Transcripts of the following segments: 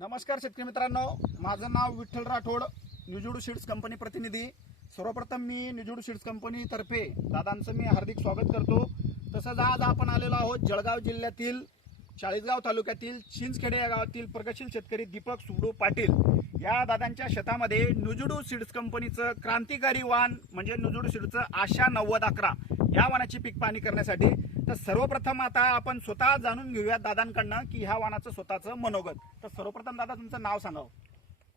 नमस्कार शेतकरी मित्रांनो. माझं नाव विठ्ठल राठोड निजुडू सीड्स कंपनी प्रतिनिधी. सर्वप्रथम मी निजुडू सीड्स कंपनीतर्फे दादांचं मी हार्दिक स्वागत करतो. तसंच आज आपण आलेलो आहोत जळगाव जिल्ह्यातील चाळीसगाव तालुक्यातील चिंचखेडे या गावातील प्रगतशील शेतकरी दीपक सुबडू पाटील या दादांच्या शेतामध्ये नुजुडू सीड्स कंपनीचं क्रांतिकारी वाण म्हणजे नुजुडू सीड्सचं आशा नव्वद अकरा या वाणाची पीक पाणी करण्यासाठी. तर सर्वप्रथम आता आपण स्वतः जाणून घेऊया दादांकडनं की ह्या वाणाचं स्वतःचं मनोगत. तर सर्वप्रथम दादा तुमचं नाव सांगावं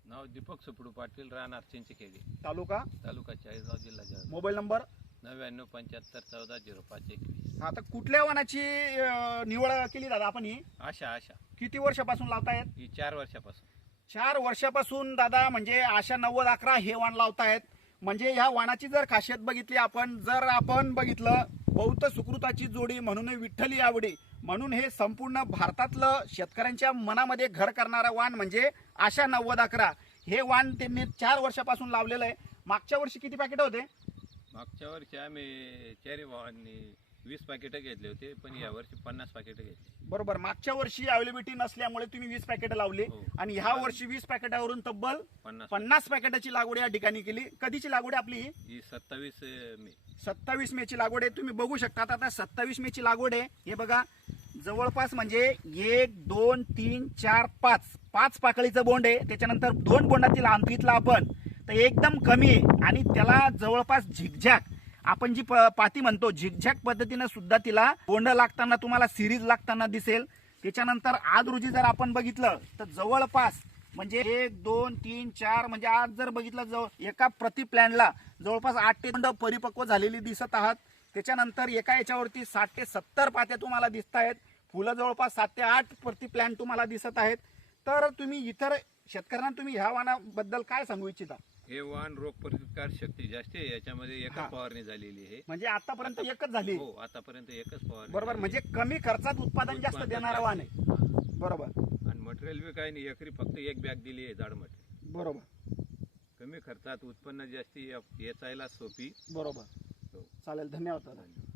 नाव दीपक सुपडू पाटील राहणार चिंचखेडी. तालुका? तालुका चाळीसगाव जिल्हा मोबाईल नंबर? नव्याण्णव पंच्याहत्तर चौदा झिरो पाच एकवीस. आता कुठल्या वाणाची अं, निवड केली दादा आपण ही? आशा आशा. किती वर्षापासून लावतायत? ही चार वर्षापासून. चार वर्षापासून दादा म्हणजे आशा नव्वद अकरा हे वाण लावतायत. म्हणजे ह्या वाणाची जर खासियत बघितली आपण जर आपण बघितलं बौद्ध सुकृताची जोडी म्हणून विठ्ठली आवडी म्हणून हे संपूर्ण भारतातलं शेतकऱ्यांच्या मनामध्ये घर करणारा वाण म्हणजे आशा नव्वद अकरा. हे वाण त्यांनी चार वर्षापासून लावलेलं आहे. मागच्या वर्षी किती पॅकेट होते? मागच्या वर्षी आम्ही चारी भावांनी वीस पाकिटं घेतले होते पण या वर्षी पन्नास पाकिटं घेतली. बरोबर. मागच्या वर्षी अवेलेबिलिटी नसल्यामुळे तुम्ही वीस पॅकेट लावली हो. आणि ह्या वर्षी वीस पॅकेटावरून तब्बल पन्नास. पन्नास पॅकेटाची लागवड या ठिकाणी केली. कधीची लागवड आहे आपली ही? ही सत्तावीस मे. सत्तावीस मे ची लागवड आहे. तुम्ही बघू शकता आता सत्तावीस मे ची लागवड आहे. हे बघा. जवळपास म्हणजे एक दोन तीन चार पाच. पाच पाकळीचं बोंड आहे. त्याच्यानंतर दोन बोंडातील अंतरीतला आपण तर एकदम कमी आहे आणि त्याला जवळपास झिकझॅक. आपण जी प- पाती म्हणतो झिकझॅक पद्धतीनं सुद्धा तिला बोंड लागताना तुम्हाला सिरीज लागताना दिसेल. त्याच्यानंतर आज रोजी जर आपण बघितलं तर जवळपास म्हणजे एक दोन तीन चार म्हणजे आज जर बघितलं जवळ एका प्रति प्लॅनला जवळपास आठ ते बोंड परिपक्व झालेली दिसत आहात. त्याच्यानंतर एका याच्यावरती साठ ते सत्तर पात्या तुम्हाला दिसत आहेत फुलं जवळपास सात ते आठ प्रति प्लॅन तुम्हाला दिसत आहेत. तर तुम्ही इतर शेतकऱ्यांना तुम्ही ह्या वाणाबद्दल काय सांगू इच्छिता? हे वाहन रोग प्रतिकार शक्ती जास्त आहे याच्यामध्ये हा. एकच फवारणी झालेली आहे. म्हणजे आतापर्यंत एकच झाली. हो आतापर्यंत एकच फवारणी बरोबर. म्हणजे कमी खर्चात उत्पादन जास्त उत्पादन देणारा. वाण आहे. बरोबर. आणि मटेरियल बी काही नाही एकरी फक्त एक बॅग दिली आहे जाड मटेरियल बरोबर. कमी खर्चात उत्पन्न जास्ती वेचायला सोपी. बरोबर. हो. चालेल धन्यवाद दादा. धन्यवाद.